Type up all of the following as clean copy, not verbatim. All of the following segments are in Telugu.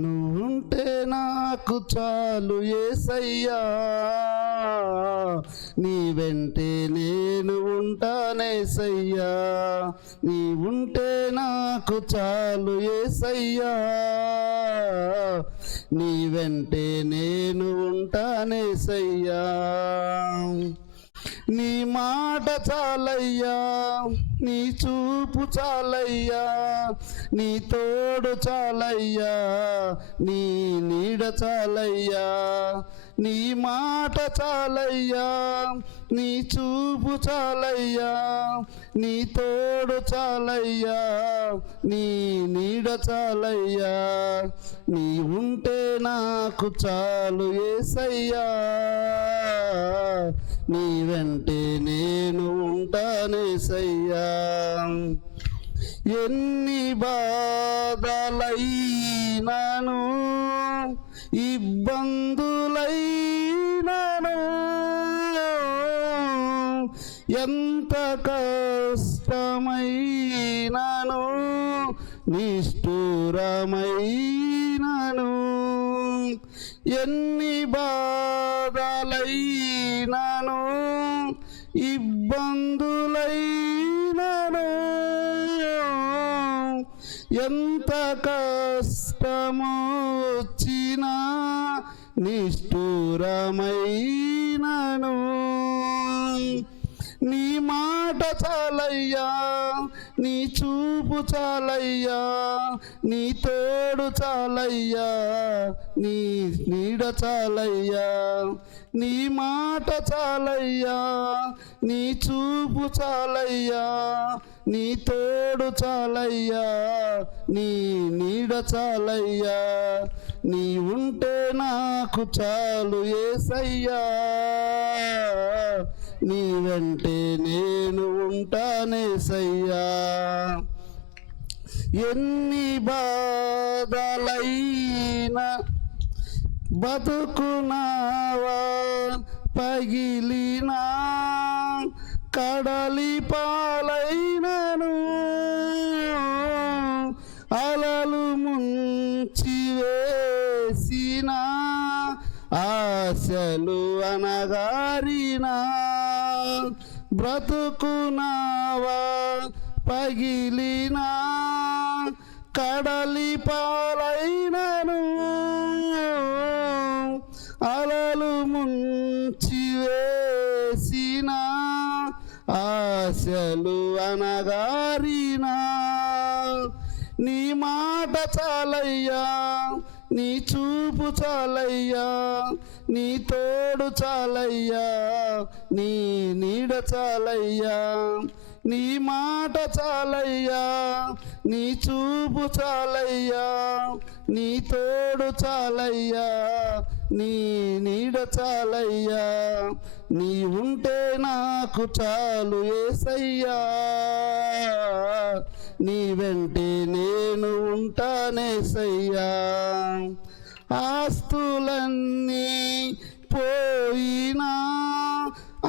నువ్వుంటే నాకు చాలు యేసయ్యా, నీ వెంటే నేను ఉంటానేసయ్యా. నీ ఉంటే నాకు చాలు యేసయ్యా, నీ వెంటే నేను ఉంటానేసయ్యా. నీ మాట చాలయ్యా, నీ చూపు చాలయ్యా, నీ తోడు చాలయ్యా, నీ నీడ చాలయ్యా. నీ మాట చాలయ్యా, నీ చూపు చాలయ్యా, నీ తోడు చాలయ్యా, నీ నీడ చాలయ్యా. నీ ఉంటే నాకు చాలు యేసయ్యా, నీ వెంటే నేను ఉంటానేసయ్యా. ఎన్ని బాధలైనాను, ఇబ్బందులైనాను, ఎంత కష్టమైనాను, నిష్ఠూరమైనాను, ఎన్ని బాధలైనాను, ఇబ్బందులైనాను, ఎంత కష్టమొచ్చినా నిష్ఠూరమైనాను. నీ మాట చాలయ్యా, నీ చూపు చాలయ్యా, నీ తోడు చాలయ్యా, నీ నీడ చాలయ్యా. నీ మాట చాలయ్యా, నీ చూపు చాలయ్యా, నీ తోడు చాలయ్యా, నీ నీడ చాలయ్యా. నీ ఉంటే నాకు చాలు యేసయ్యా, నీ వెంటే నేను ఉంటానేసయ్యా. ఎన్ని బాధలైనా బతుకునావా పగిలినా, కడలి పాలైనను, అలలు ముంచి వేసిన, ఆశలు అనగారినా, బ్రతుకునావా పగిలినా, కడలి పాలైనను, అలలు ముంచి వేసిన, ఆశలు అనగారినా. నీ మాట చాలయ్యా, నీ చూపు చాలయ్యా, నీ తోడు చాలయ్యా, నీ నీడ చాలయ్యా. నీ మాట చాలయ్యా, నీ చూపు చాలయ్యా, నీ తోడు చాలయ్యా, నీ నీడ చాలయ్యా. నీ ఉంటే నాకు చాలు యేసయ్యా, నీ వెంటే నేను ఉంటానేసయ్యా. ఆస్తులన్నీ పోయినా,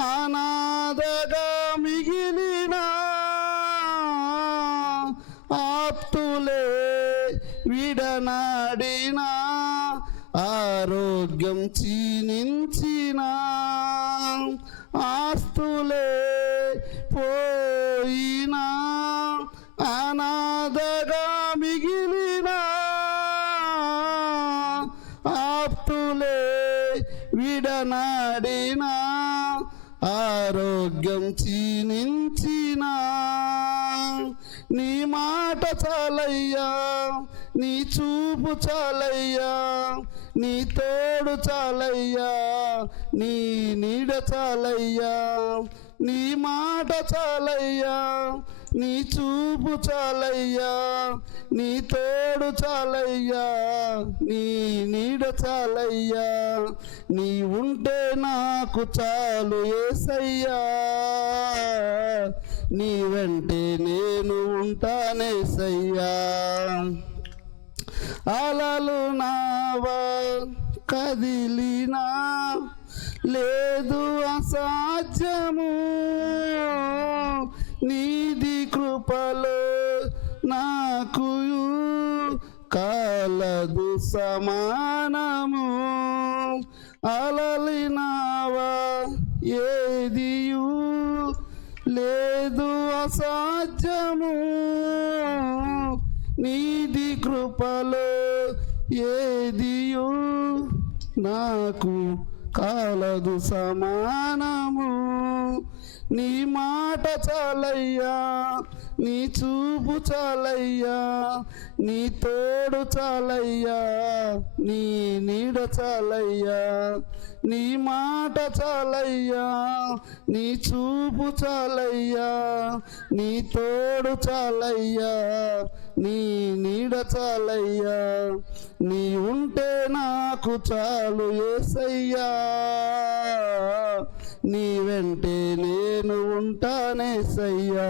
అనాథగా మిగిలినా, ఆప్తులే విడనాడినా, ఆరోగ్యం క్షీణించిన, ఆస్తులే పోయినా, అనాథగా మిగిలిన, ఆప్తులే విడనాడిన, ఆరోగ్యం క్షీణించిన. నీ మాట చాలయ్యా, నీ చూపు చాలయ్యా, నీ తోడు చాలయ్యా, నీ నీడ చాలయ్యా. నీ మాట చాలయ్యా, నీ చూపు చాలయ్యా, నీ తోడు చాలయ్యా, నీ నీడ చాలయ్యా. నీ ఉంటే నాకు చాలు యేసయ్యా, నీ వెంటే నేను ఉంటానేసయ్యా. అలలు నావా కదిలినా, లేదు అసాధ్యము, నీది కృపలో నాకు కాల కాలదు సమానము అలలినావా ఏదియు లేదు అసాధ్యము నీది కృపలో ఏదియు నాకు కాలదు సమానము నీ మాట చాలయ్యా నీ చూపు చాలయ్యా నీ తోడు చాలయ్యా నీ నీడ చాలయ్యా నీ మాట చాలయ్యా నీ చూపు చాలయ్యా నీ తోడు చాలయ్యా నీ నీడ చాలయ్యా నీ ఉంటే నాకు చాలు యేసయ్యా నీ వెంటే నేను ఉంటానేసయ్యా